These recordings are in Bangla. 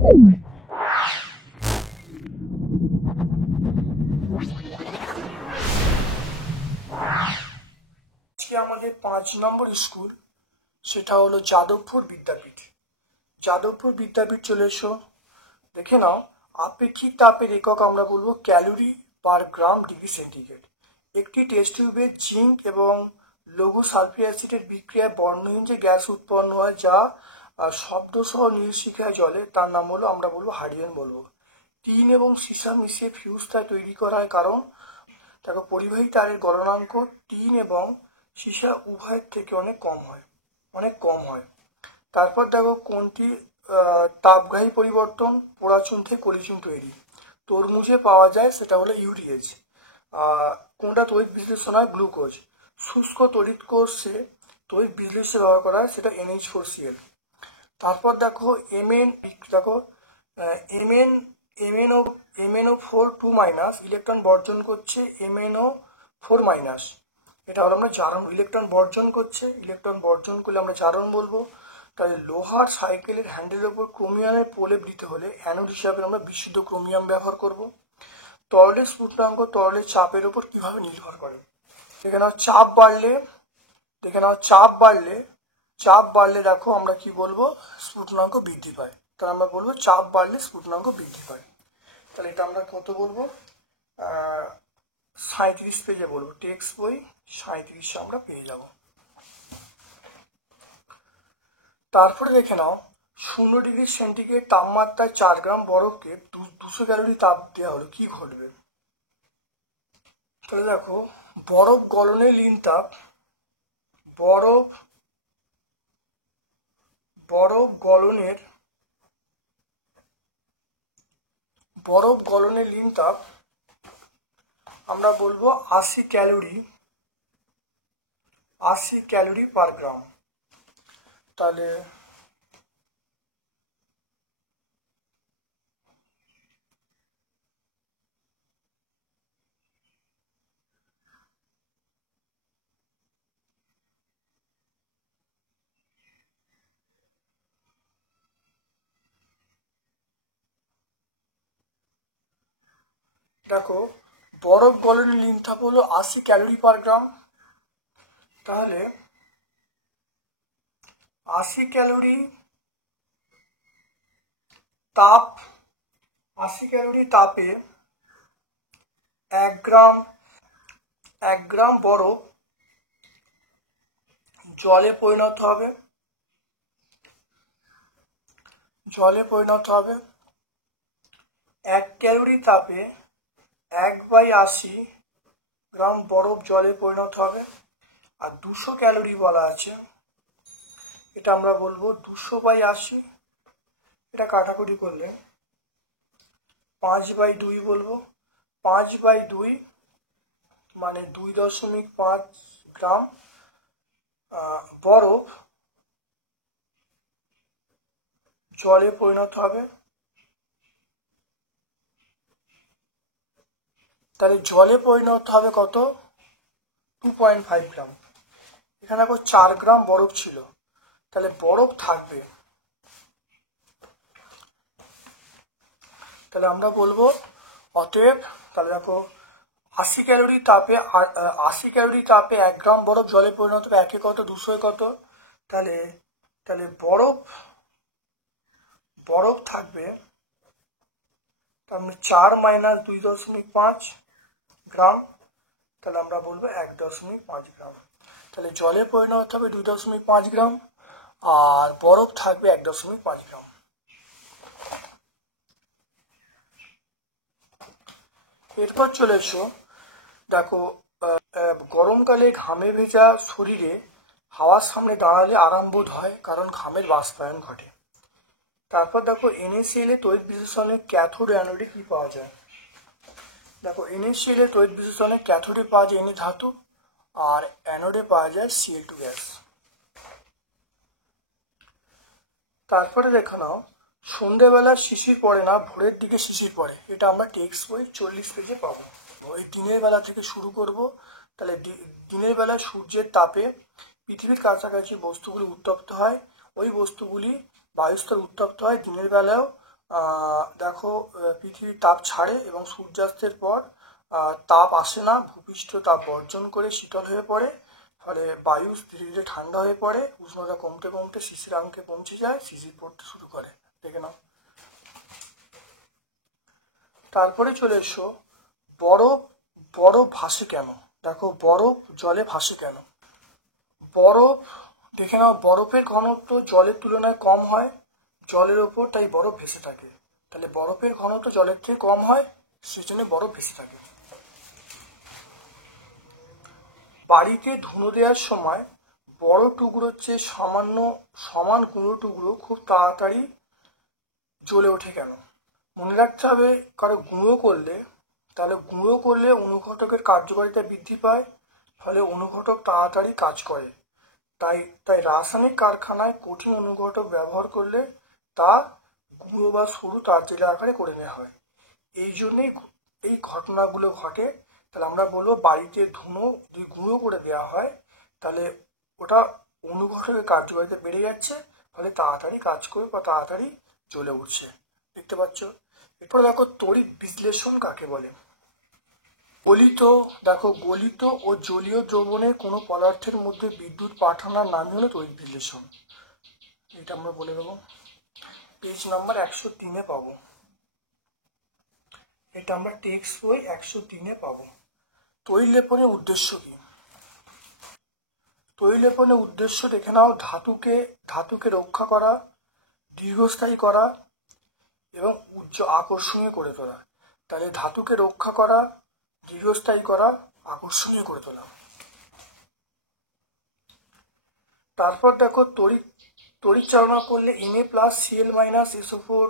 আজকে আমাদের 5 নম্বর স্কুল, সেটা হলো যাদবপুর বিদ্যাপীঠ। যাদবপুর বিদ্যাপীঠ চলে এসো। দেখে নাও, আপেক্ষিক তাপের একক আমরা বলবো ক্যালোরি পার গ্রাম ডিগ্রি সেন্টিগ্রেড। একটি টেস্ট টিউবে জিঙ্ক এবং লৌহ সালফিক অ্যাসিডের বিক্রিয়ায় বর্ণহীন যে গ্যাস উৎপন্ন হয়, যা শব্দ সহ নীল শিখায় জলে, তার নাম হলো আমরা বলবো হাইড্রোজেন বলবো। টিন এবং সীসা মিশিয়ে ফিউজ তার তৈরি করা হয়, কারণ দেখো পরিবাহী তারের গলনাঙ্ক টিন এবং সীসা উভয়ের থেকে অনেক কম হয়। তারপর দেখো কোনটি তাপগ্রাহী পরিবর্তন, পোড়াচুন থেকে কলিচুন তৈরি। তরমুজে পাওয়া যায়, সেটা হলো ইউরিএচ। কোনটা তড়িৎ বিশ্লেষণ হয়, গ্লুকোজ। শুষ্ক তড়িৎ কোষে তড়িৎ বিশ্লেষণে ব্যবহার করা হয়, সেটা NH4Cl। তারপর দেখো MnO4 2- ইলেকট্রন বর্জন করছে, MnO4-। এটা হলো আমরা জারণ, ইলেকট্রন বর্জন করছে, ইলেকট্রন বর্জন করলে আমরা জারণ বলবো। তাহলে লোহার সাইকেলের হ্যান্ডেলের উপর ক্রোমিয়ামের প্রলেপ দিতে হলে অ্যানোড হিসাবে আমরা বিশুদ্ধ ক্রোমিয়াম ব্যবহার করব। তরলের স্ফুটনাঙ্ক তরলের চাপের উপর কিভাবে নির্ভর করে? দেখে নাও, চাপ বাড়লে দেখো আমরা কি বলবো, স্ফুটনাঙ্ক বৃদ্ধি পায়। তাহলে আমরা বলবো চাপ বাড়লে স্ফুটনাঙ্ক বৃদ্ধি পায়। তাহলে এটা আমরা কত বলবো, 37 পেজে বলবো, টেক্সট বই 37 আমরা পেয়ে যাব। তারপরে দেখে নাও, 0 ডিগ্রি সেন্টিগ্রেড তাপমাত্রায় 4 গ্রাম বরফকে 200 ক্যালোরি তাপ দেওয়া হলো, কি ঘটবে? তাহলে দেখো, বরফ গলনের লীন তাপ, বরফ গলনের লীন তাপ আমরা বলবো 80 ক্যালোরি পার গ্রাম। তাহলে দেখো, বরফ গলনের লীন তাপ হলো 80 ক্যালোরি পার গ্রাম। তাহলে 80 ক্যালোরি তাপে 1 গ্রাম বরফ জলে পরিণত হবে। 1 ক্যালোরি তাপে 1/80 গ্রাম বরফ জলে পরিণত হবে। আর 200 ক্যালোরি বলা আছে, এটা আমরা বলবো 200/80, এটা কাটাকুটি করলে 5/2 বলবো। 5/2 মানে 2.5 গ্রাম বরফ জলে পরিণত হবে। তাহলে জলে পরিণত হবে কত, 2.5 গ্রাম। এখানে দেখো 4 গ্রাম বরফ ছিল, তাহলে বরফ থাকবে। তাহলে আমরা বলবো অতএব, তাহলে দেখো 80 ক্যালোরি তাপে 1 গ্রাম বরফ জলে পরিণত হবে, 1 কত, 200 কত, তাহলে বরফ থাকবে 4 - 2.5 গ্রাম, তাহলে আমরা বলবো 1.5 গ্রাম। তাহলে জলে পরিণত হবে 2.5 গ্রাম, আর বরফ থাকবে 1.5 গ্রাম। এরপর চলে এসো, দেখো গরমকালে ঘামে ভেজা শরীরে হাওয়ার সামনে দাঁড়ালে আরাম বোধ হয়, কারণ ঘামের বাষ্পায়ন ঘটে। তারপর দেখো NaCl এর তড়িৎ বিশ্লেষণে ক্যাথোড অ্যানোডে কি পাওয়া যায়? দেখো NaCl এর তড়িৎ বিশ্লেষণে ক্যাথোডে পাওয়া যায় Na ধাতু, আর অ্যানোডে পাওয়া যায় Cl2 গ্যাস। তারপরে দেখো নাও, সন্ধ্যেবেলা শিশির পড়ে না, ভোরের দিকে শিশির পড়ে, এটা আমরা টেক্সট বই 40 পেজে পাবো। ওই দিনের বেলা থেকে শুরু করব। তাহলে দিনের বেলা সূর্যের তাপে পৃথিবীর কাছাকাছি বস্তুগুলি উত্তপ্ত হয়, ওই বস্তুগুলি বায়ুস্তর উত্তপ্ত হয়। দিনের বেলাও দেখো পৃথিবীর তাপ ছাড়ে এবং সূর্যাস্তের পর তাপ আসে না, ভূপৃষ্ঠ তাপ বর্জন করে শীতল হয়ে পড়ে, ফলে বায়ু ধীরে ধীরে ঠান্ডা হয়ে পড়ে, উষ্ণতা কমতে কমতে শিশিরাঙ্কে পৌঁছে যায়, শিশির পড়তে শুরু করে। দেখে নাও। তারপরে চলে এসো বরফ। বরফ ভাসে কেন? দেখো বরফ জলে ভাসে কেন? বরফ, দেখে নাও, বরফের ঘনত্ব জলের তুলনায় কম হয় জলের ওপর, তাই বরফ ভেসে থাকে। তাহলে বরফের ঘনত্ব জলের থেকে কম হয়, সেই জন্য বরফ ভেসে থাকে। বাড়িতে ধুনো দেওয়ার সময় বড় টুকরোর চেয়ে সমান গুঁড়ো টুকরো খুব তাড়াতাড়ি জ্বলে ওঠে কেন? মনে রাখতে হবে, তাহলে গুঁড়ো করলে অনুঘটকের কার্যকারিতা বৃদ্ধি পায়, ফলে অনুঘটক তাড়াতাড়ি কাজ করে। তাই তাই রাসায়নিক কারখানায় কঠিন অনুঘটক ব্যবহার করলে তা গুঁড়ো বা সরু তারতেল আকারে করে নেওয়া হয়। এই জন্যই এই ঘটনাগুলো ঘটে। তাহলে আমরা বলবো বাড়িতে ধুনো যদি গুঁড়ো করে দেওয়া হয়, তাহলে ওটা অনুঘটকের কার্যকারিতা বেড়ে যাচ্ছে, ফলে তাড়াতাড়ি কাজ করে বা তাড়াতাড়ি জ্বলে উঠছে। দেখতে পাচ্ছ? এরপর দেখো তড়িৎ বিশ্লেষণ কাকে বলে। গলিত ও জলীয় দ্রবণে কোনো পদার্থের মধ্যে বিদ্যুৎ পাঠানোর নামই হলো তড়িৎ বিশ্লেষণ। এটা আমরা বলে দেবো, পেজ নাম্বার 103-এ পাবো। এটা আমরা টেক্সট বই 103-এ পাবো। তড়িৎ লেপনের উদ্দেশ্য কি? তড়িৎ লেপনের উদ্দেশ্য দেখে নাও, ধাতুকে রক্ষা করা, দীর্ঘস্থায়ী করা এবং আকর্ষণীয় করে তোলা। তাহলে ধাতুকে রক্ষা করা, দীর্ঘস্থায়ী করা, আকর্ষণীয় করে তোলা। তারপর দেখো তড়িৎ চালনা করলে Na plus Cl minus SO4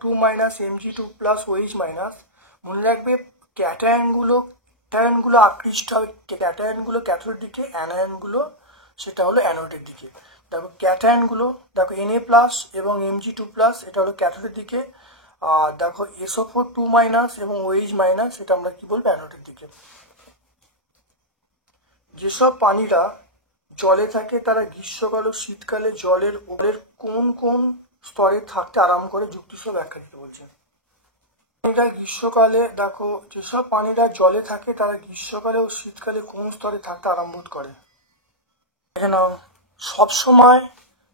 2 minus Mg2 plus OH minus. মনে রাখবে ক্যাটায়নগুলো আকৃষ্ট হয়, ক্যাটায়নগুলো ক্যাথোড দিকে, অ্যানায়নগুলো সেটা হলো অ্যানোডের দিকে। দেখো ক্যাটায়নগুলো, দেখো Na প্লাস এবং Mg2 প্লাস এটা হলো ক্যাথোডের দিকে, আর দেখো SO4 2 মাইনাস এবং OH মাইনাস এটা আমরা কি বলবো, অ্যানোডের দিকে। যেসব পানিরা জলে থাকে তারা গ্রীষ্মকাল ও শীতকালে জলের উপরের কোন কোন স্তরে থাকতে আরাম করে? যুক্তিসহ ব্যাখ্যা দিতে বলছে। যেসব পানিরা জলে থাকে তারা গ্রীষ্মকালে ও শীতকালে কোন স্তরে থাকতে আরম্ভ করে? দেখে নাও,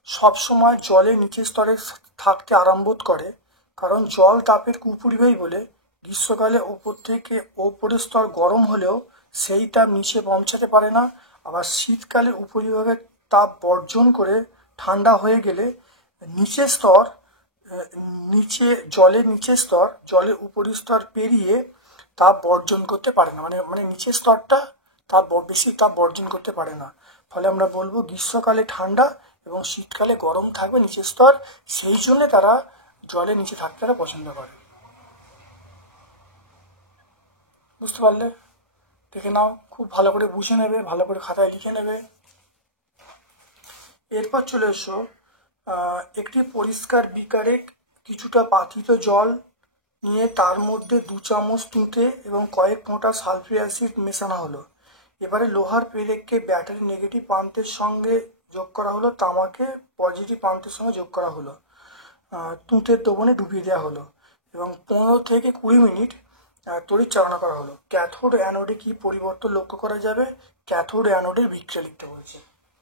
সবসময় জলে নিচের স্তরে থাকতে আরম্ভ করে, কারণ জল তাপের কুপরিবাহী বলে গ্রীষ্মকালে ওপরের স্তর গরম হলেও সেই তাপ নিচে পৌঁছাতে পারে না। আবার শীতকালে উপরিভাগের তাপ বর্জন করে ঠান্ডা হয়ে গেলে জলের উপরিস্তর পেরিয়ে তাপ বর্জন করতে পারে না, মানে নিচের স্তরটা বেশি তাপ বর্জন করতে পারে না। ফলে আমরা বলবো গ্রীষ্মকালে ঠান্ডা এবং শীতকালে গরম থাকবে নিচের স্তর, সেই জন্য তারা জলের নিচে থাকতে তারা পছন্দ করে। বুঝতে পারলে? দেখে নাও, খুব ভালো করে বুঝে নেবে, ভালো করে খাতায় লিখে নেবে। এরপর চলে এসো, একটি পরিষ্কার বিকারে কিছুটা পাথিত জল নিয়ে তার মধ্যে 2 চামচ তুঁতে এবং কয়েক ফোঁটা সালফিউরিক অ্যাসিড মেশানো হলো। এবারে লোহার পেরেককে ব্যাটারি নেগেটিভ প্রান্তের সঙ্গে যোগ করা হলো, তামাকে পজিটিভ প্রান্তের সঙ্গে যোগ করা হলো, তুঁতের দ্রবণে ডুবিয়ে দেওয়া হলো এবং 15 থেকে 20 মিনিট তড়িৎ চালনা করা হলো। ক্যাথোড অ্যানোডে কি পরিবর্তন লক্ষ্য করা যাবে? ক্যাথোড অ্যানোডের বিক্রিয়া লিখতে বলছে।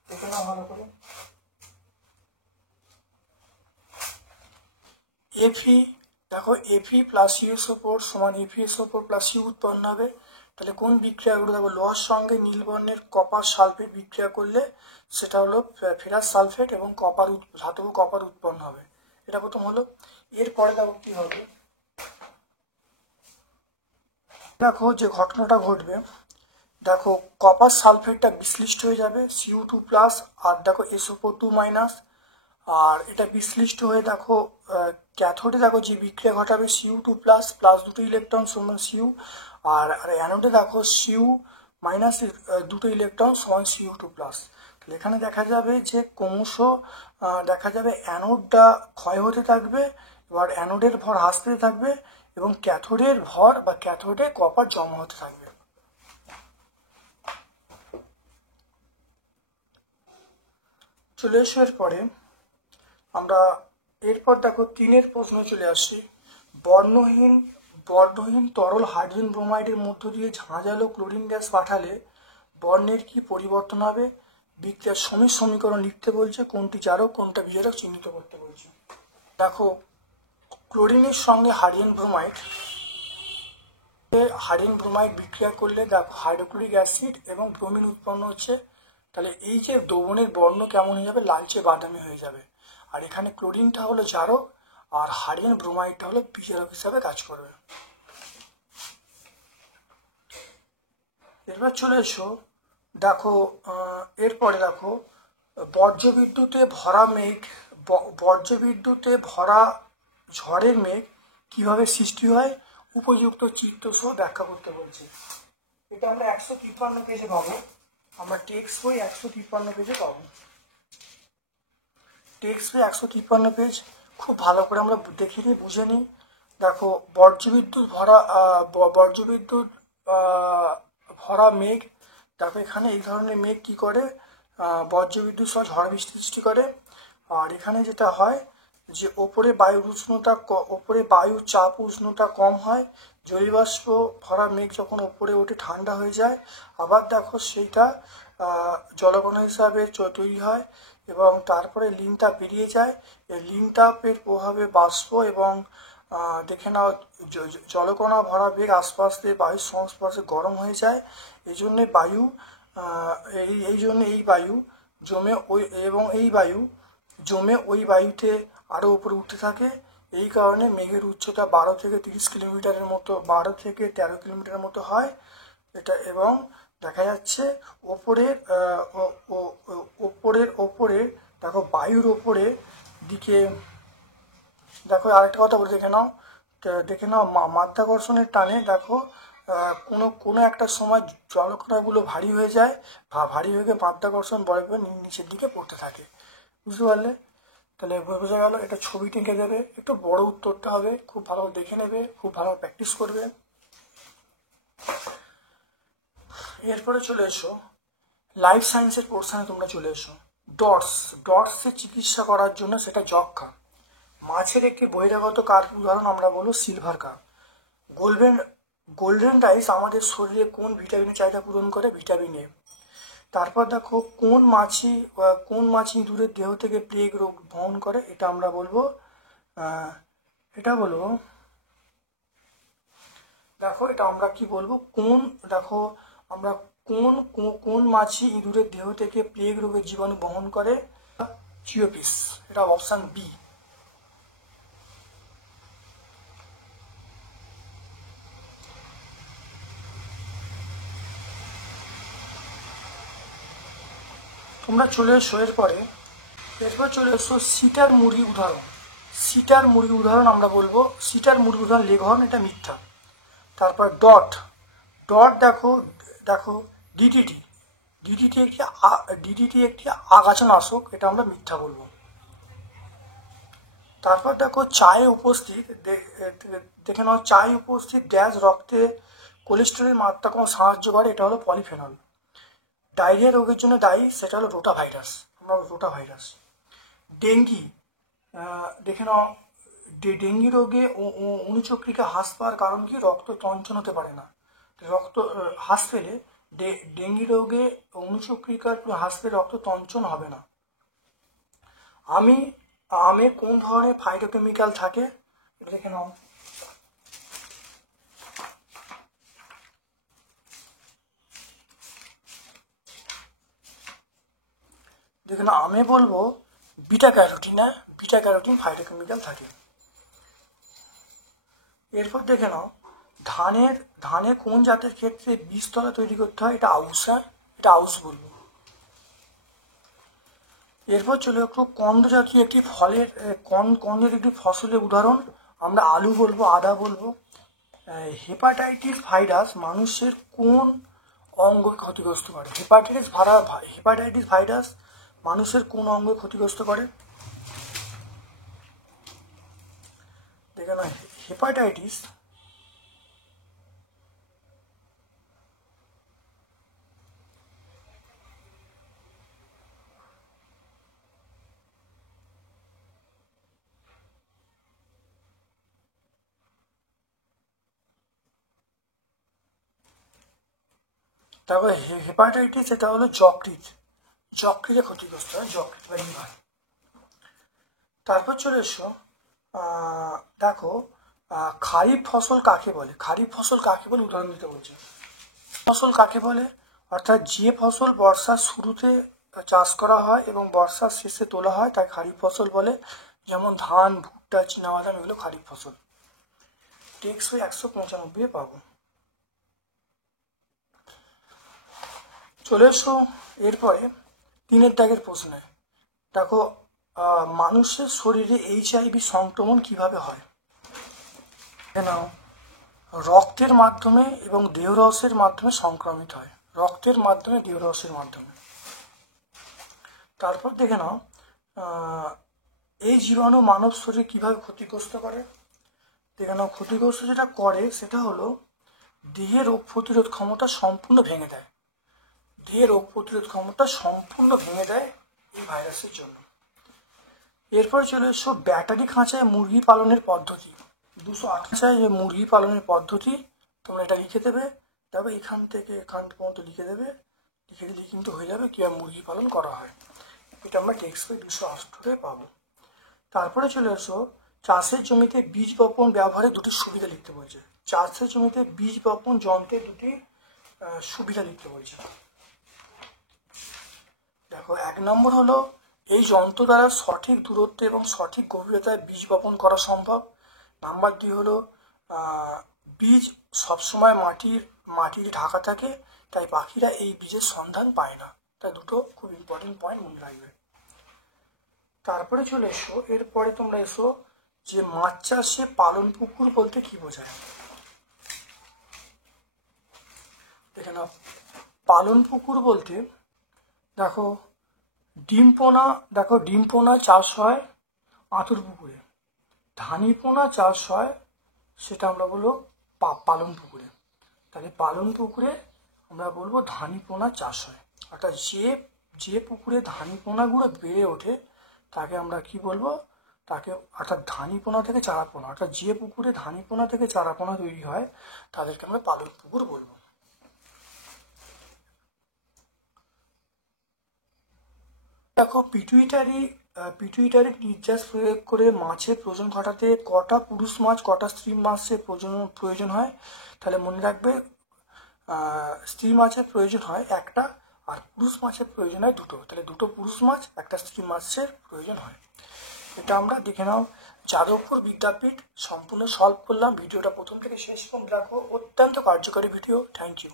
দেখে নাও ভালো করে। Fe প্লাস CuSO4 সমান FeSO4 প্লাস ইউ উৎপন্ন হবে। তাহলে কোন বিক্রিয়াগুলো? দেখো লোহার সঙ্গে নীল বর্ণের কপার সালফেট বিক্রিয়া করলে সেটা হলো ফেরাস সালফেট এবং ধাতব কপার উৎপন্ন হবে। এটা প্রথম হলো। এরপরে দেখো কি হবে, দেখো যে ঘটনাটা ঘটবে, দেখো কপার সালফেটটা বিশ্লিষ্ট হয়ে যাবে Cu2 প্লাস, আর দেখো SO4 2 মাইনাস, আর এটা বিশ্লিষ্ট হয়ে দেখো ক্যাথোডে দেখো যে বিক্রিয়া ঘটাবে Cu2 প্লাস প্লাস 2টো ইলেকট্রন সমান Cu, আর অ্যানোডে দেখো Cu মাইনাস 2টো ইলেকট্রন সমান Cu2 প্লাস। তাহলে এখানে দেখা যাবে যে ক্রমশ দেখা যাবে অ্যানোডটা ক্ষয় হতে থাকবে, এবার অ্যানোডের ভর হ্রাস থাকবে এবং ক্যাথোডের ভর বা ক্যাথোডে কপার জমা হতে থাকবে। চলে এসো এর পরে আমরা এরপর দেখো 3-এর প্রশ্ন চলে আসছে। বর্ণহীন বর্ণহীন তরল হাইড্রোজেন ব্রোমাইডের মধ্য দিয়ে ঝাঁঝালো ক্লোরিন গ্যাস পাঠালে বর্ণের কি পরিবর্তন হবে? বিক্রিয়ার সমীকরণ লিখতে বলছে, কোনটি জারক কোনটা বিজারক চিহ্নিত করতে বলছে। দেখো, ক্লোরিনের সঙ্গে হাইড্রোজেন ব্রোমাইড বিক্রিয়া করলে দেখো হাইড্রোক্লোরিক অ্যাসিড এবং ব্রোমিন উৎপন্ন হচ্ছে। তাহলে এই যে দ্রবণের বর্ণ কেমন হয়ে যাবে? লালচে বাদামি হয়ে যাবে। আর এখানে ক্লোরিনটা হলো জারক আর হাইড্রোজেন ব্রোমাইডটা হলো বিজারক হিসাবে কাজ করবে। এবার চলে এসো, দেখো এরপরে দেখো বর্জ্যবিদ্যুতে ভরা ঝড়ের মেঘ কিভাবে সৃষ্টি হয়? উপযুক্ত চিত্র সহ ব্যাখ্যা করতে বলছি। এটা আমরা 153 পেজে পাবো। আমরা টেক্সট বই 153 পেজে পাবো। টেক্সট বই 153 পেজ। খুব ভালো করে আমরা দেখে নিই, বুঝে নিই। দেখো, বর্জ্যবিদ্যুৎ ভরা মেঘ। দেখো এখানে এই ধরনের মেঘ কি করে? বজ্রবিদ্যুৎ সহ ঝড় বৃষ্টি সৃষ্টি করে। আর এখানে যেটা হয় যে ওপরে বায়ুর চাপ উষ্ণতা কম হয়, জলীয়বাষ্প ভরা মেঘ যখন ওপরে ওঠে ঠান্ডা হয়ে যায়। আবার দেখো সেইটা জলকণা হিসাবে তৈরি হয় এবং তারপরে লিনটা বেরিয়ে যায়। এই লিনটাপের প্রভাবে বাষ্প এবং দেখে নাও জলকণা ভরা বেগ আস্তে আস্তে বায়ুর সংস্পর্শে গরম হয়ে যায়। এই জন্যে এই বায়ু জমে ওই বায়ুতে আরও উপরে উঠতে থাকে। এই কারণে মেঘের উচ্চতা 12 থেকে 30 কিলোমিটারের মতো, 12 থেকে 13 কিলোমিটারের মতো হয় এটা। এবং দেখা যাচ্ছে ওপরে দেখো বায়ুর ওপরে দিকে। দেখো আরেকটা কথা বলে দেখে নাও মাধ্যাকর্ষণের টানে দেখো কোনো একটা সময় জলকণাগুলো ভারী হয়ে যায়, ভারী হয়ে গিয়ে মাধ্যাকর্ষণ বলে নিচের দিকে পড়তে থাকে। বুঝতে পারলে? তাহলে বোঝা গেল। এটা ছবি এঁকে দেবে, একটু বড় উত্তরটা হবে, খুব ভালো দেখে নেবে, খুব ভালো প্র্যাকটিস করবে। এরপরে চলে এসো লাইফ সায়েন্সের পোর্শনে তোমরা চলে এসো। ডটসের চিকিৎসা করার জন্য সেটা যক্ষা। মাছের একটি বহিরাগত কার্পের উদাহরণ আমরা বলবো সিলভার কার্প। গোল্ডেন রাইস আমাদের শরীরে কোন ভিটামিনের চাহিদা পূরণ করে? Vitamin A. তারপর দেখো কোন মাছি ইঁদুরের দেহ থেকে প্লেগ রোগ বহন করে? এটা আমরা বলবো দেখো এটা আমরা কি বলবো? আমরা কোন মাছি ইঁদুরের দেহ থেকে প্লেগ রোগের জীবাণু বহন করে? চিওপিস। এটা অপশন বি। তোমরা চলে এসো এরপর চলে এসো সিটার মুরগি উদাহরণ আমরা বলবো সিটার মুরগি উদাহরণ লেঘর্ন, এটা মিথ্যা। তারপর ডট দেখো ডিডিটি একটি আগাছানাশক, এটা আমরা মিথ্যা বলবো। তারপর দেখো দেখে নাও চায়ে উপস্থিত ড্যাশ রক্তে কোলেস্টেরলের মাত্রা কম সাহায্য করে, এটা হলো পলিফেনল। ডায়রিয়া রোগের জন্য দায়ী, সেটা হলো রোটাভাইরাস। ডেঙ্গি দেখে নাও ডেঙ্গি রোগে অনুচক্রিকা হ্রাস পাওয়ার কারণ কি? রক্ত তঞ্চন হতে পারে না। রক্ত হ্রাস পেলে ডেঙ্গি রোগে অনুচক্রিকার হ্রাস পেলে রক্ত তঞ্চন হবে না। আমে কোন ধরনের ফাইটোকেমিক্যাল থাকে? দেখে নাও। আমি বলবো বিটা ক্যারোটিন ফাইটোকেমিক্যাল থাকে। এরপর দেখে নাও ধানে কোন জাতের ক্ষেত্রে বীজতলা তৈরি করতে হয়? এটা আউশ বলবো। এরপর চলে একটু কন্দ জাতীয় একটি ফসলের উদাহরণ আমরা আলু বলবো, আদা বলবো। হেপাটাইটিস ভাইরাস মানুষের কোন অঙ্গ ক্ষতিগ্রস্ত করে? হেপাটাইটিস ভাইরাস মানুষের কোন অঙ্গ ক্ষতিগ্রস্ত করে? দেখে না, হেপাটাইটিস তারপরে হেপাটাইটিস, এটা হলো যকৃতে ক্ষতিগ্রস্ত হয়, যকৃত বা লিভার। তারপর চলে এসো, দেখো খারিফ ফসল কাকে বলে? খারিফ ফসল কাকে বলে উদাহরণ দিতে বলছে। ফসল কাকে বলে? অর্থাৎ যে ফসল বর্ষার শুরুতে চাষ করা হয় এবং বর্ষার শেষে তোলা হয় তাই খারিফ ফসল বলে। যেমন ধান, ভুট্টা, চীনাবাদাম, এগুলো খারিফ ফসল। টেক্সট 195 পাবো। চলে এসো এরপরে 3 দাগের প্রশ্নে। দেখো মানুষের শরীরে HIV সংক্রমণ কিভাবে হয়? নাও, রক্তের মাধ্যমে এবং দেহরসের মাধ্যমে সংক্রমিত হয়, রক্তের মাধ্যমে, দেহরসের মাধ্যমে। তারপর দেখে নাও এই জীবাণু মানব শরীর কিভাবে ক্ষতিগ্রস্ত করে। দেখে নাও, ক্ষতিগ্রস্ত যেটা করে সেটা হলো দেহের রোগ প্রতিরোধ ক্ষমতা সম্পূর্ণ ভেঙে দেয়, দেহের রোগ প্রতিরোধ ক্ষমতা সম্পূর্ণ ভেঙে দেয় এই ভাইরাসের জন্য। এরপর চলে এসো ব্যাটারি খাঁচায় মুরগি পালনের পদ্ধতি। 208 যে মুরগি পালনের পদ্ধতি, তোমরা এটা লিখে দেবে। তবে এখান থেকে এখান পর্যন্ত লিখে দেবে, লিখে দিলে কিন্তু হয়ে যাবে কীভাবে মুরগি পালন করা হয়। এটা আমরা টেক্সট বই 208 পাবো। তারপরে চলে এসো চাষের জমিতে বীজ বপন ব্যবহারে দুটি সুবিধা লিখতে বলছে। চাষের জমিতে বীজ বপন যন্ত্রের দুটি সুবিধা লিখতে বলছে। দেখো, 1 নম্বর হলো এই যন্ত্র দ্বারা সঠিক দূরত্বে এবং সঠিক গভীরতায় বীজ বপন করা সম্ভব। নাম্বার 2 হলো বীজ সবসময় মাটির ঢাকা থাকে, তাই পাখিরা এই বীজের সন্ধান পায় না। তাই দুটো খুব ইম্পর্টেন্ট পয়েন্ট মনে রাখবে। তারপরে চলে এসো, এরপরে তোমরা এসো যে মাছ চাষে পালন পুকুর বলতে কি বোঝায়। দেখে নাও, পালন পুকুর বলতে দেখো ডিম পোনা চাষ হয় আঁতুর পুকুরে, ধানি পোনা চাষ হয় সেটা আমরা বলবো পালন পুকুরে। তাহলে পালন পুকুরে আমরা বলবো ধানি পোনা চাষ হয়। অর্থাৎ যে পুকুরে ধানি পোনাগুলো বেড়ে ওঠে তাকে আমরা কি বলবো, তাকে অর্থাৎ ধানি পোনা থেকে চারা পোনা, অর্থাৎ যে পুকুরে ধানি পোনা থেকে চারা পোনা তৈরি হয় তাদেরকে আমরা পালন পুকুর বলবো। দেখো, পিটুইটারি নির্যাস প্রয়োগ করে মাছের প্রজনন ঘটাতে কটা পুরুষ মাছ কটা স্ত্রী মাছের প্রয়োজন হয়? তাহলে মনে রাখবে, স্ত্রী মাছের প্রয়োজন হয় একটা, আর পুরুষ মাছের প্রয়োজন হয় দুটো। তাহলে দুটো পুরুষ মাছ একটা স্ত্রী মাছের প্রয়োজন হয়। এটা আমরা দেখে নাও যাদবপুর বিদ্যাপীঠ সম্পূর্ণ সলভ করলাম। ভিডিওটা প্রথম থেকে শেষ পর্যন্ত রাখো, অত্যন্ত কার্যকরী ভিডিও। Thank you.